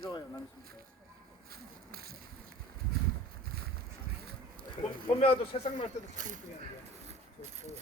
좋아요, 남습니다. 봄에와도 새싹 날 때도 참 이쁘게 하는데. 좋고.